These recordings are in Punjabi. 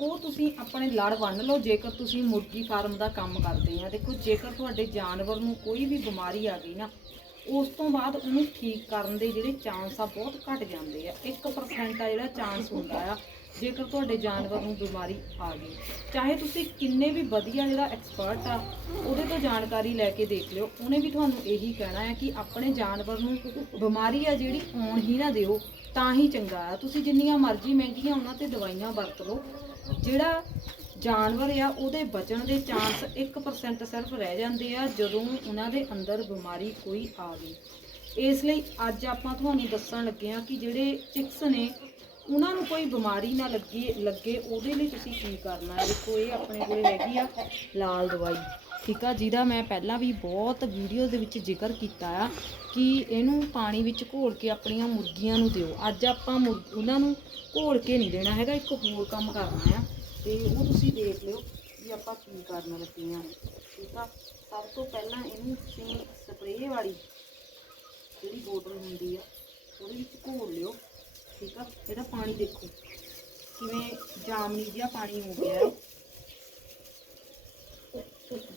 ਉਹ ਤੁਸੀਂ ਆਪਣੇ ਲੜ ਵੰਡ ਲਓ, ਜੇਕਰ ਤੁਸੀਂ ਮੁਰਗੀ ਫਾਰਮ ਦਾ ਕੰਮ ਕਰਦੇ ਆ। ਦੇਖੋ, ਜੇਕਰ ਤੁਹਾਡੇ ਜਾਨਵਰ ਨੂੰ ਕੋਈ ਵੀ ਬਿਮਾਰੀ ਆ ਗਈ ਨਾ, ਉਸ ਤੋਂ ਬਾਅਦ ਉਹਨੂੰ ਠੀਕ ਕਰਨ ਦੇ ਜਿਹੜੇ ਚਾਂਸ ਆ ਬਹੁਤ ਘਟ ਜਾਂਦੇ ਆ। 1% ਆ ਜਿਹੜਾ ਚਾਂਸ ਹੁੰਦਾ ਆ। ਜੇਕਰ ਤੁਹਾਡੇ ਜਾਨਵਰ ਨੂੰ ਬਿਮਾਰੀ ਆ ਗਈ, ਚਾਹੇ ਤੁਸੀਂ ਕਿੰਨੇ ਵੀ ਵਧੀਆ ਜਿਹੜਾ ਐਕਸਪਰਟ ਆ, ਉਹਦੇ ਤੋਂ ਜਾਣਕਾਰੀ ਲੈ ਕੇ ਦੇਖ ਲਿਓ। ਉਹਨੇ ਵੀ ਤੁਹਾਨੂੰ ਇਹੀ ਕਹਿਣਾ ਹੈ ਕਿ ਆਪਣੇ ਜਾਨਵਰ ਨੂੰ ਬਿਮਾਰੀ ਆ ਜਿਹੜੀ ਆਉਣ ਹੀ ਨਾ ਦਿਓ, ਤਾਂ ਹੀ ਚੰਗਾ ਆ। ਤੁਸੀਂ ਜਿੰਨੀਆਂ ਮਰਜ਼ੀ ਮਹਿੰਗੀਆਂ ਉਹਨਾਂ ਤੇ ਦਵਾਈਆਂ ਵਰਤ ਲਓ। ਜਿਹੜਾ ਜਾਨਵਰ ਆ, ਉਹਦੇ ਬਚਣ ਦੇ ਚਾਂਸ 1% ਸਿਰਫ ਰਹਿ ਜਾਂਦੇ ਆ, ਜਦੋਂ ਉਹਨਾਂ ਦੇ ਅੰਦਰ ਬਿਮਾਰੀ ਕੋਈ ਆ ਗਈ। ਇਸ ਲਈ ਅੱਜ ਆਪਾਂ ਤੁਹਾਨੂੰ ਦੱਸਣ ਲੱਗੇ ਆ ਕਿ ਜਿਹੜੇ ਚਿਕਸ ਨੇ ਉਹਨਾਂ ਨੂੰ ਕੋਈ ਬਿਮਾਰੀ ਨਾ ਲੱਗੀ, ਲੱਗੇ, ਉਹਦੇ ਲਈ ਤੁਸੀਂ ਕੀ ਕਰਨਾ? ਹੈ ਦੇਖੋ, ਇਹ ਆਪਣੇ ਕੋਲੇ ਹੈਗੀ ਆ ਲਾਲ ਦਵਾਈ, ਠੀਕ ਆ? ਜਿਹਦਾ ਮੈਂ ਪਹਿਲਾਂ ਵੀ ਬਹੁਤ ਵੀਡੀਓ ਦੇ ਵਿੱਚ ਜ਼ਿਕਰ ਕੀਤਾ ਆ ਕਿ ਇਹਨੂੰ ਪਾਣੀ ਵਿੱਚ ਘੋਲ ਕੇ ਆਪਣੀਆਂ ਮੁਰਗੀਆਂ ਨੂੰ ਦਿਓ। ਅੱਜ ਆਪਾਂ ਮੁਰ- ਉਹਨਾਂ ਨੂੰ ਘੋਲ ਕੇ ਨਹੀਂ ਦੇਣਾ ਹੈਗਾ, ਇੱਕ ਹੋਰ ਕੰਮ ਕਰਨਾ ਆ। ਤੇ ਉਹ ਤੁਸੀਂ ਦੇਖ ਲਿਓ ਵੀ ਆਪਾਂ ਕੀ ਕਰਨ ਲੱਗੇ ਆ, ਠੀਕ ਆ? ਸਭ ਤੋਂ ਪਹਿਲਾਂ ਇਹਨੂੰ ਤੁਸੀਂ ਸਪਰੇਅ ਵਾਲੀ ਜਿਹੜੀ ਬੋਤਲ ਹੁੰਦੀ ਆ, ਉਹਦੇ ਵਿੱਚ ਘੋਲ ਲਿਓ। ਠੀਕ ਆ? ਇਹਦਾ ਪਾਣੀ ਦੇਖੋ। ਕਿਵੇਂ ਜਾਮਨੀ ਜਿਹਾ ਪਾਣੀ ਹੋ ਗਿਆ ਹੈ।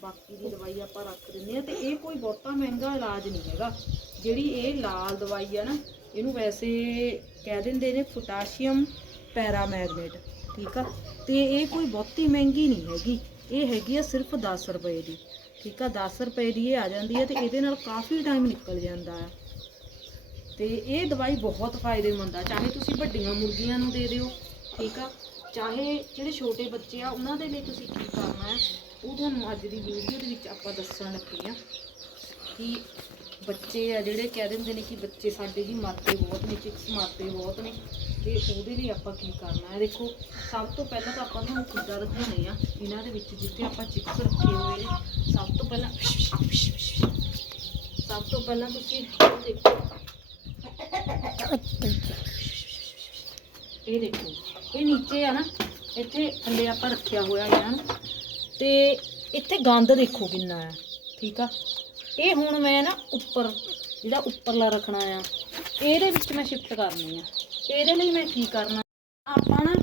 ਬਾਕੀ ਦੀ ਦਵਾਈ ਆਪਾਂ ਰੱਖ ਦਿੰਦੇ ਆ ਤੇ ਇਹ ਕੋਈ ਬਹੁਤਾ ਮਹਿੰਗਾ ਇਲਾਜ ਨਹੀਂ ਹੈਗਾ। ਜਿਹੜੀ ਇਹ ਲਾਲ ਦਵਾਈ ਆ ਨਾ, ਇਹਨੂੰ ਵੈਸੇ ਕਹਿ ਦਿੰਦੇ ਨੇ ਪੋਟਾਸ਼ੀਅਮ ਪੈਰਾਮੈਗਨੇਟ, ਠੀਕ ਆ? ਤੇ ਇਹ ਕੋਈ ਬਹੁਤੀ ਮਹਿੰਗੀ ਨਹੀਂ ਹੈਗੀ। ਇਹ ਹੈਗੀ ਆ ਸਿਰਫ 10 ਰੁਪਏ ਦੀ, ਠੀਕ ਆ? 10 ਰੁਪਏ ਦੀ ਇਹ ਆ ਜਾਂਦੀ ਹੈ ਤੇ ਇਹਦੇ ਨਾਲ ਕਾਫੀ ਟਾਈਮ ਨਿਕਲ ਜਾਂਦਾ ਆ ਤੇ ਇਹ ਦਵਾਈ ਬਹੁਤ ਫਾਇਦੇਮੰਦ ਆ। ਚਾਹੇ ਤੁਸੀਂ ਵੱਡੀਆਂ ਮੁਰਗੀਆਂ ਨੂੰ ਦੇ ਦਿਓ, ਠੀਕ ਆ? ਚਾਹੇ ਜਿਹੜੇ ਛੋਟੇ ਬੱਚੇ ਆ, ਉਹਨਾਂ ਦੇ ਲਈ ਤੁਸੀਂ ਕੀ ਕਰਨਾ ਹੈ ਉਹ ਤੁਹਾਨੂੰ ਅੱਜ ਦੀ ਵੀਡੀਓ ਦੇ ਵਿੱਚ ਆਪਾਂ ਦੱਸਣ ਲੱਗੇ ਆ ਕਿ ਬੱਚੇ ਆ ਜਿਹੜੇ ਕਹਿ ਦਿੰਦੇ ਨੇ ਕਿ ਬੱਚੇ ਸਾਡੇ ਜੀ ਮਰਦੇ ਬਹੁਤ ਨੇ ਚਿਕਸ ਮਰਦੇ ਬਹੁਤ ਨੇ, ਤੇ ਉਹਦੇ ਲਈ ਆਪਾਂ ਕੀ ਕਰਨਾ ਹੈ ਦੇਖੋ, ਸਭ ਤੋਂ ਪਹਿਲਾਂ ਤਾਂ ਆਪਾਂ ਤੁਹਾਨੂੰ ਖੁੱਡਾ ਰੱਖਣੇ ਆ, ਇਹਨਾਂ ਦੇ ਵਿੱਚ ਜਿੱਥੇ ਆਪਾਂ ਚਿਕਸ ਰੱਖੇ ਹੋਏ ਨੇ, ਸਭ ਤੋਂ ਪਹਿਲਾਂ, ਸਭ ਤੋਂ ਪਹਿਲਾਂ ਤੁਸੀਂ ਦੇਖੋ ਇਹ ਦੇਖੋ ਇਹ ਦੇਖੋ, ਇਹ ਨੀਚੇ ਆ ਨਾ, ਇੱਥੇ ਥੱਲੇ ਆਪਾਂ ਰੱਖਿਆ ਹੋਇਆ ਇਹਨਾਂ ਨੂੰ। ਤੇ ਇੱਥੇ ਗੰਦ ਦੇਖੋ ਕਿੰਨਾ ਆ, ਠੀਕ ਆ? ਇਹ ਹੁਣ ਮੈਂ ਨਾ ਉੱਪਰ, ਜਿਹੜਾ ਉੱਪਰਲਾ ਰੱਖਣਾ ਆ, ਇਹਦੇ ਵਿੱਚ ਮੈਂ ਸ਼ਿਫਟ ਕਰਨੀ ਆ। ਇਹਦੇ ਲਈ ਮੈਂ ਕੀ ਕਰਨਾ? ਆਪਾਂ ਨਾ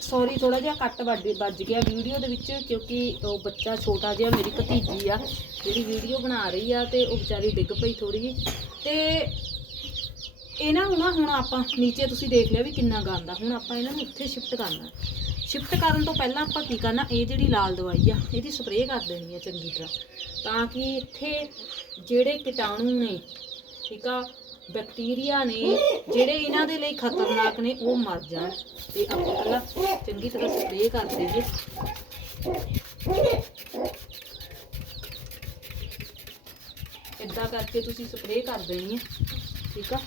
ਸੌਰੀ ਥੋੜਾ ਜਿਹਾ ਕੱਟ ਵੱਜ ਵੱਜ ਗਿਆ ਵੀਡੀਓ ਦੇ ਵਿੱਚ, ਕਿਉਂਕਿ ਉਹ ਬੱਚਾ ਛੋਟਾ ਜਿਹਾ, ਮੇਰੀ ਭਤੀਜੀ ਆ, ਜਿਹੜੀ ਵੀਡੀਓ ਬਣਾ ਰਹੀ ਆ ਤੇ ਉਹ ਵਿਚਾਰੀ ਡਿੱਗ ਪਈ ਥੋੜੀ ਜਿਹੀ। ਤੇ ਇਹਨਾਂ ਨੂੰ ਨਾ ਹੁਣ ਆਪਾਂ ਨੀਚੇ ਤੁਸੀਂ ਦੇਖ ਲਿਆ ਵੀ ਕਿੰਨਾ ਗੰਦਾ। ਹੁਣ ਆਪਾਂ ਇਹਨਾਂ ਨੂੰ ਉੱਥੇ ਸ਼ਿਫਟ ਕਰਨਾ। ਸ਼ਿਫਟ ਕਰਨ ਤੋਂ ਪਹਿਲਾਂ ਆਪਾਂ ਕੀ ਕਰਨਾ, ਇਹ ਜਿਹੜੀ ਲਾਲ ਦਵਾਈ ਆ, ਇਹਦੀ ਸਪਰੇਅ ਕਰ ਦੇਣੀ ਆ ਚੰਗੀ ਤਰ੍ਹਾਂ। ਤਾਂ ਕਿ ਇੱਥੇ ਜਿਹੜੇ ਕੀਟਾਣੂ ਨੇ, ਠੀਕ ਆ ਬੈਕਟੀਰੀਆ ਨੇ, ਜਿਹੜੇ ਇਹਨਾਂ ਦੇ ਲਈ ਖਤਰਨਾਕ ਨੇ, ਉਹ ਮਰ ਜਾਣ। ਤੇ ਆਪਾਂ ਪਹਿਲਾਂ ਚੰਗੀ ਤਰ੍ਹਾਂ ਸਪਰੇਅ ਕਰ ਦੇਈਏ। ਇਦਾਂ ਕਰਕੇ ਤੁਸੀਂ ਸਪਰੇਅ ਕਰ ਦੇਣੀ ਹੈ ਠੀਕ ਆ।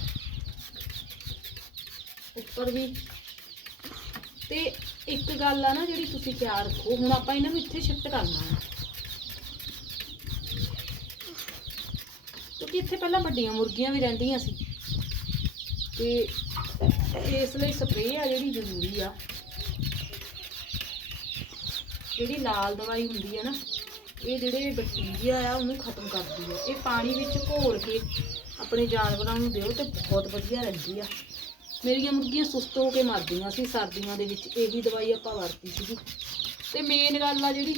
ਉੱਪਰ ਵੀ। ਤੇ ਇੱਕ ਗੱਲ ਆ ਨਾ ਜਿਹੜੀ ਤੁਸੀਂ ਖਿਆਲ ਰੱਖੋ, ਹੁਣ ਆਪਾਂ ਇਹਨਾਂ ਨੂੰ ਇੱਥੇ ਸ਼ਿਫਟ ਕਰਨਾ ਹੈ। ਕਿਉਂਕਿ ਇੱਥੇ ਪਹਿਲਾਂ ਵੱਡੀਆਂ ਮੁਰਗੀਆਂ ਵੀ ਰਹਿੰਦੀਆਂ ਸੀ। ਤੇ ਇਸ ਲਈ ਸਪਰੇਅ ਆ ਜਿਹੜੀ ਜ਼ਰੂਰੀ ਆ। ਜਿਹੜੀ ਲਾਲ ਦਵਾਈ ਹੁੰਦੀ ਹੈ ਨਾ, ਇਹ ਜਿਹੜੇ ਬੈਕਟੀਰੀਆ ਆ, ਉਹਨੂੰ ਖਤਮ ਕਰਦੀ ਹੈ ਇਹ ਪਾਣੀ ਵਿੱਚ ਘੋਲ ਕੇ ਆਪਣੇ ਜਾਨਵਰਾਂ ਨੂੰ ਦਿਓ ਤੇ ਬਹੁਤ ਵਧੀਆ ਰਹਿੰਦੀ ਆ। ਮੇਰੀਆਂ ਮੁਰਗੀਆਂ ਸੁਸਤ ਹੋ ਕੇ ਮਰਦੀਆਂ ਸੀ, ਸਰਦੀਆਂ ਦੇ ਵਿੱਚ ਇਹੀ ਦਵਾਈ ਆਪਾਂ ਵਰਤੀ ਸੀਗੀ। ਤੇ ਮੇਨ ਗੱਲ ਆ ਜਿਹੜੀ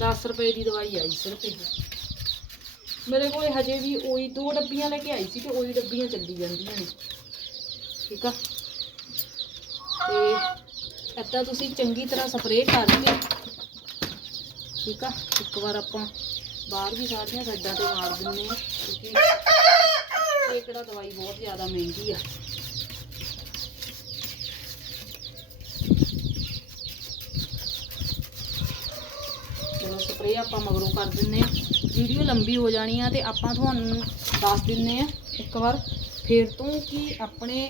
10 ਰੁਪਏ ਦੀ ਦਵਾਈ ਆਈ ਸਿਰਫ ਇਹ। ਮੇਰੇ ਕੋਲ ਹਜੇ ਵੀ ਉਹੀ ਦੋ ਡੱਬੀਆਂ ਲੈ ਕੇ ਆਈ ਸੀ ਤੇ ਉਹੀ ਡੱਬੀਆਂ ਚੱਲੀ ਜਾਂਦੀਆਂ ਨੇ। ਠੀਕ ਆ? ਤੇ ਇੱਦਾਂ ਤੁਸੀਂ ਚੰਗੀ ਤਰ੍ਹਾਂ ਸਪਰੇਅ ਕਰਕੇ ਠੀਕ ਆ? ਇੱਕ ਵਾਰ ਆਪਾਂ ਬਾਹਰ ਵੀ ਸਾਰੀਆਂ ਸਾਈਡਾਂ ਤੇ ਮਾਰ ਦਿੰਦੇ ਆ ਕਿਉਂਕਿ ਇਹ ਕਿਹੜਾ ਦਵਾਈ ਬਹੁਤ ਜ਼ਿਆਦਾ ਮਹਿੰਗੀ ਆ। ਚਲੋ ਸਪਰੇਅ ਆਪਾਂ ਮਗਰੋਂ ਕਰ ਦਿੰਨੇ ਆ ਵੀਡੀਓ ਲੰਬੀ ਹੋ ਜਾਣੀ ਆ ਤੇ ਆਪਾਂ ਤੁਹਾਨੂੰ ਦੱਸ ਦਿੰਨੇ ਆ ਇੱਕ ਵਾਰ। ਫੇਰ ਤੋਂ ਕਿ ਆਪਣੇ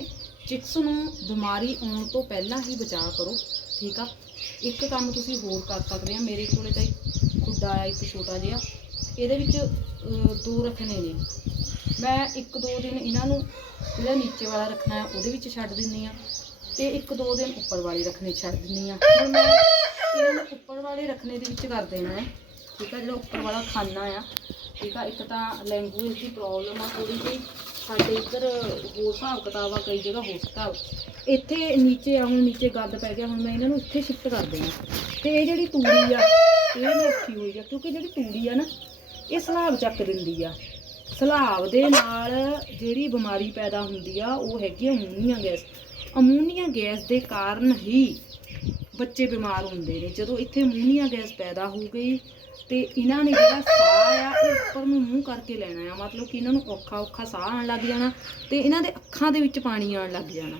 ਚਿਕਸ ਨੂੰ ਬਿਮਾਰੀ ਆਉਣ ਤੋਂ ਪਹਿਲਾਂ ਹੀ ਬਚਾਅ ਕਰੋ, ਠੀਕ ਆ? ਇੱਕ ਕੰਮ ਤੁਸੀਂ ਹੋਰ ਕਰ ਸਕਦੇ ਆ, ਮੇਰੇ ਕੋਲੇ ਤਾਂ ਇੱਕ ਖੁੱਡਾ ਆ ਇੱਕ ਛੋਟਾ ਜਿਹਾ। ਇਹਦੇ ਵਿੱਚ ਦੋ ਰੱਖਣੇ ਨੇ। ਮੈਂ ਇੱਕ ਦੋ ਦਿਨ ਇਹਨਾਂ ਨੂੰ ਜਿਹੜਾ ਨੀਚੇ ਵਾਲਾ ਰੱਖਣਾ ਉਹਦੇ ਵਿੱਚ ਛੱਡ ਦਿੰਨੀ ਆ ਤੇ ਇੱਕ ਦੋ ਦਿਨ ਉੱਪਰ ਵਾਲੇ ਰੱਖਣੇ ਛੱਡ ਦਿੰਨੀ ਆ। ਹੁਣ ਮੈਂ ਇਹਨਾਂ ਨੂੰ ਉੱਪਰ ਵਾਲੇ ਰੱਖਣੇ ਦੇ ਵਿੱਚ ਕਰ ਦੇਣਾ ਹੈ। ਠੀਕ ਆ, ਜਿਹੜਾ ਉੱਪਰ ਵਾਲਾ ਖਾਨਾ ਆ। ਠੀਕ ਆ, ਇੱਕ ਤਾਂ ਲੈਂਗੁਏਜ ਦੀ ਪ੍ਰੋਬਲਮ ਆ ਥੋੜੀ ਜਿਹੀ। ਸਾਡੇ ਇੱਧਰ ਹੋਰ ਹਿਸਾਬ ਕਿਤਾਬ ਆ, ਕਈ ਜਗ੍ਹਾ ਹੋਰ ਹਿਸਾਬ। ਇੱਥੇ ਨੀਚੇ ਆ, ਹੁਣ ਨੀਚੇ ਗੰਦ ਪੈ ਗਿਆ, ਹੁਣ ਮੈਂ ਇਹਨਾਂ ਨੂੰ ਇੱਥੇ ਸ਼ਿਫਟ ਕਰ ਦੇਣਾ। ਤੇ ਇਹ ਜਿਹੜੀ ਤੂੜੀ ਆ, ਇਹ ਨਹੀਂ ਰੱਖੀ ਹੋਈ ਆ, ਕਿਉਂਕਿ ਜਿਹੜੀ ਤੂੜੀ ਆ ਨਾ, ਇਹ ਸਲਾਬ ਚੱਕ ਦਿੰਦੀ ਆ। ਸਲਾਬ ਦੇ ਨਾਲ ਜਿਹੜੀ ਬਿਮਾਰੀ ਪੈਦਾ ਹੁੰਦੀ ਆ, ਉਹ ਹੈਗੀ ਆ, ਅਮੋਨੀਆ ਗੈਸ। ਅਮੋਨੀਆ ਗੈਸ ਦੇ ਕਾਰਨ ਹੀ ਬੱਚੇ ਬਿਮਾਰ ਹੁੰਦੇ ਨੇ। ਜਦੋਂ ਇੱਥੇ ਅਮੋਨੀਆ ਗੈਸ ਪੈਦਾ ਹੋ ਗਈ ਤੇ ਇਹਨਾਂ ਨੇ ਜਿਹੜਾ ਸਾਹ ਆ ਉਹ ਉੱਪਰ ਨੂੰ ਮੂੰਹ ਕਰਕੇ ਲੈਣਾ ਆ। ਮਤਲਬ ਕਿ ਇਹਨਾਂ ਨੂੰ ਔਖਾ ਔਖਾ ਸਾਹ ਆਉਣ ਲੱਗ ਜਾਣਾ ਤੇ ਇਹਨਾਂ ਦੇ ਅੱਖਾਂ ਦੇ ਵਿੱਚ ਪਾਣੀ ਆਉਣ ਲੱਗ ਜਾਣਾ।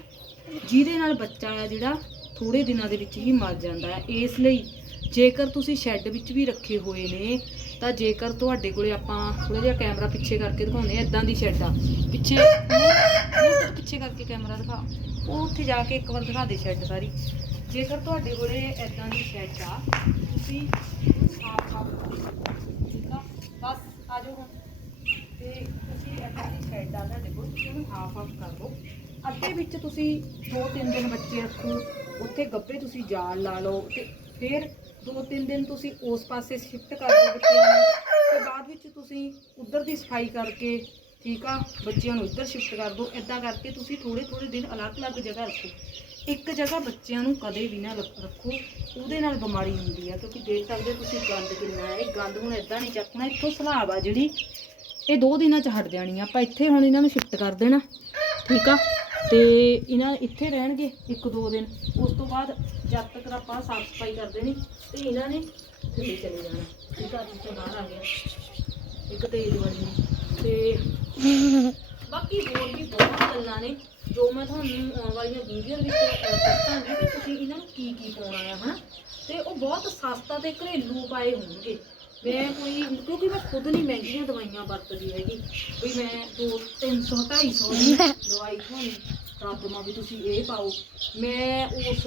ਜਿਹਦੇ ਨਾਲ ਬੱਚਾ ਆ ਜਿਹੜਾ ਥੋੜੇ ਦਿਨਾਂ ਦੇ ਵਿੱਚ ਹੀ ਮਰ ਜਾਂਦਾ ਹੈ ਇਸ ਲਈ ਜੇਕਰ ਤੁਸੀਂ ਸ਼ੈੱਡ ਵਿੱਚ ਵੀ ਰੱਖੇ ਹੋਏ ਨੇ ਤਾਂ ਜੇਕਰ ਤੁਹਾਡੇ ਕੋਲੇ ਆਪਾਂ ਥੋੜਾ ਜਿਹਾ ਕੈਮਰਾ ਪਿੱਛੇ ਕਰਕੇ ਦਿਖਾਉਂਦੇ ਆ ਇਦਾਂ ਦੀ ਸ਼ੈੱਡ ਆ। ਪਿੱਛੇ ਉਹ ਪਿੱਛੇ ਕਰਕੇ ਕੈਮਰਾ ਦਿਖਾ। ਉਹ ਉੱਥੇ ਜਾ ਕੇ ਇੱਕ ਵਾਰ ਦਿਖਾ ਦੇ ਸ਼ੈੱਡ ਸਾਰੀ। ਜੇਕਰ ਤੁਹਾਡੇ ਕੋਲੇ ਇਦਾਂ ਦੀ ਸ਼ੈੱਡ ਆ, ਤੁਸੀਂ ਸਾਫ਼ ਸਾਫ਼ ਠੀਕ ਆ? ਬਸ ਆ ਜਾਓ ਹੁਣ। ਤੇ ਤੁਸੀਂ ਇਦਾਂ ਦੀ ਸ਼ੈੱਡ ਆ ਤੁਹਾਡੇ ਕੋਲ, ਤੁਸੀਂ ਉਹਨੂੰ ਹਾਫ ਹਾਫ ਕਰ ਲਓ। ਅੱਧੇ ਵਿੱਚ ਤੁਸੀਂ ਦੋ ਤਿੰਨ ਦਿਨ ਬੱਚੇ ਰੱਖੋ। ਉੱਥੇ ਗੱਭੇ ਤੁਸੀਂ ਜਾਲ ਲਾ ਲਓ ਤੇ ਫਿਰ ਦੋ ਤਿੰਨ ਦਿਨ ਤੁਸੀਂ ਉਸ ਪਾਸੇ ਸ਼ਿਫਟ ਕਰ ਦਿਓ ਬੱਚਿਆਂ ਨੂੰ ਤੇ ਬਾਅਦ ਵਿੱਚ ਤੁਸੀਂ ਉਧਰ ਦੀ ਸਫ਼ਾਈ ਕਰਕੇ, ਠੀਕ ਆ, ਬੱਚਿਆਂ ਨੂੰ ਇੱਧਰ ਸ਼ਿਫਟ ਕਰ ਦਿਓ। ਇਦਾਂ ਕਰਕੇ ਤੁਸੀਂ ਥੋੜੇ ਥੋੜੇ ਦਿਨ ਅਲੱਗ-ਅਲੱਗ ਜਗ੍ਹਾ ਰੱਖੋ। ਇੱਕ ਜਗ੍ਹਾ ਬੱਚਿਆਂ ਨੂੰ ਕਦੇ ਵੀ ਨਾ ਰੱਖੋ ਉਹਦੇ ਨਾਲ ਬਿਮਾਰੀ ਹੁੰਦੀ ਆ, ਕਿਉਂਕਿ ਦੇਖ ਸਕਦੇ ਹੋ ਤੁਸੀਂ ਗੰਦ ਕਿੰਨਾ ਹੈ। ਇਹ ਗੰਦ ਹੁਣ ਇਦਾਂ ਨਹੀਂ ਚੱਕਣਾ, ਇੱਥੋਂ ਸਲਾਬ ਆ ਜਿਹੜੀ, ਇਹ ਦੋ ਦਿਨਾਂ ਚ ਹਟ ਜਾਣੀ ਆ। ਆਪਾਂ ਇੱਥੇ ਹੁਣ ਇਹਨਾਂ ਨੂੰ ਸ਼ਿਫਟ ਕਰ ਦੇਣਾ, ਠੀਕ ਆ? ਤੇ ਇਹਨਾਂ ਇੱਥੇ ਰਹਿਣਗੇ ਇੱਕ ਦੋ ਦਿਨ। ਉਸ ਤੋਂ ਬਾਅਦ ਜਦ ਤੱਕ ਆਪਾਂ ਸਾਫ਼ ਸਫ਼ਾਈ ਕਰਦੇ ਨੇ ਤੇ ਇਹਨਾਂ ਨੇ ਥੱਲੇ ਚਲੇ ਜਾਣਾ। ਇਹ ਘਰ ਤੋਂ ਬਾਹਰ ਆ ਗਿਆ ਇੱਕ ਤੇਜ਼ ਵਾਲੀ ਨੇ। ਤੇ ਬਾਕੀ ਹੋਰ ਵੀ ਬਹੁਤ ਗੱਲਾਂ ਨੇ, ਜੋ ਮੈਂ ਤੁਹਾਨੂੰ ਆਉਣ ਵਾਲੀਆਂ ਵੀਡੀਓ ਵਿੱਚ ਦੱਸਾਂਗੀ ਕਿ ਤੁਸੀਂ ਇਹਨਾਂ ਨੂੰ ਕੀ ਕੀ ਪਾਉਣਾ ਹੈ ਹਨਾ? ਤੇ ਉਹ ਬਹੁਤ ਸਸਤਾ ਤੇ ਘਰੇਲੂ ਉਪਾਏ ਹੋਣਗੇ। ਮੈਂ ਕੋਈ ਕਿਉਂਕਿ ਮੈਂ ਖੁਦ ਨਹੀਂ ਮਹਿੰਗੀਆਂ ਦਵਾਈਆਂ ਵਰਤਦੀ ਹੈਗੀ। ਵੀ ਮੈਂ 2 300 250 ਦੀ ਦਵਾਈ ਤੁਹਾਨੂੰ ਦੱਸ ਦੇਵਾਂ ਵੀ ਤੁਸੀਂ ਇਹ ਪਾਓ। ਮੈਂ ਉਸ,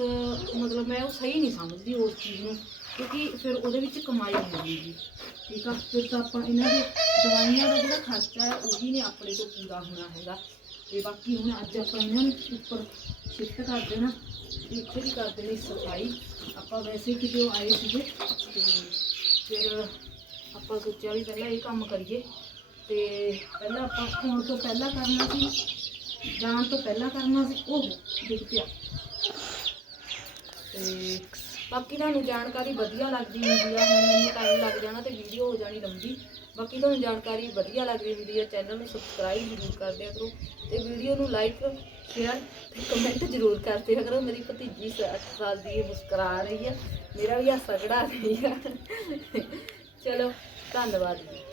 ਮਤਲਬ ਮੈਂ ਉਹ ਸਹੀ ਨਹੀਂ ਸਮਝਦੀ ਉਸ ਚੀਜ਼ ਨੂੰ, ਕਿਉਂਕਿ ਫਿਰ ਉਹਦੇ ਵਿੱਚ ਕਮਾਈ ਹੋਵੇਗੀ ਠੀਕ ਆ? ਫਿਰ ਤਾਂ ਆਪਾਂ ਇਹਨਾਂ ਦੀ ਦਵਾਈਆਂ ਦਾ ਜਿਹੜਾ ਖਰਚਾ ਹੈ, ਉਹੀ ਨੇ ਆਪਣੇ ਤੋਂ ਪੂਰਾ ਹੋਣਾ ਹੈਗਾ। ਤੇ ਬਾਕੀ ਹੁਣ ਅੱਜ ਆਪਾਂ ਇਹਨਾਂ ਨੂੰ ਉੱਪਰ ਸ਼ਿਫਟ ਕਰ ਦੇਣਾ। ਤੇ ਇੱਥੇ ਵੀ ਕਰ ਦੇਣੀ ਸਫ਼ਾਈ। ਆਪਾਂ ਵੈਸੇ ਕਿਤੇ ਆਏ ਸੀਗੇ, ਤੇ ਫਿਰ ਆਪਾਂ ਸੋਚਿਆ ਵੀ ਪਹਿਲਾਂ ਇਹ ਕੰਮ ਕਰੀਏ। ਤੇ ਪਹਿਲਾਂ ਆਪਾਂ ਆਉਣ ਤੋਂ ਪਹਿਲਾਂ ਕਰਨਾ ਸੀ, ਜਾਣ ਤੋਂ ਪਹਿਲਾਂ ਕਰਨਾ ਸੀ, ਉਹ ਡਿੱਗ ਪਿਆ। ਤੇ ਬਾਕੀ ਤੁਹਾਨੂੰ ਜਾਣਕਾਰੀ ਵਧੀਆ ਲੱਗਦੀ ਹੁੰਦੀ ਆ, ਹੁਣ ਮੈਨੂੰ ਟਾਈਮ ਲੱਗ ਜਾਣਾ ਤੇ ਵੀਡੀਓ ਹੋ ਜਾਣੀ ਲੰਬੀ। ਬਾਕੀ ਤੁਹਾਨੂੰ ਜਾਣਕਾਰੀ ਵਧੀਆ ਲੱਗਦੀ ਹੁੰਦੀ ਹੈ ਚੈਨਲ ਨੂੰ ਸਬਸਕ੍ਰਾਈਬ ਜ਼ਰੂਰ ਕਰ ਦਿਆ ਕਰੋ। ਤੇ ਵੀਡੀਓ ਨੂੰ ਲਾਈਕ ਸ਼ੇਅਰ ਤੇ ਕਮੈਂਟ ਜ਼ਰੂਰ ਕਰ ਦਿਆ ਕਰੋ। ਮੇਰੀ ਭਤੀਜੀ 8 ਸਾਲ ਦੀ ਇਹ ਮੁਸਕਰਾ ਰਹੀ ਹੈ ਮੇਰਾ ਵੀ ਹਾਸਾ ਕਢਾ ਰਹੀ ਆ। ਚਲੋ ਧੰਨਵਾਦ। ਜੀ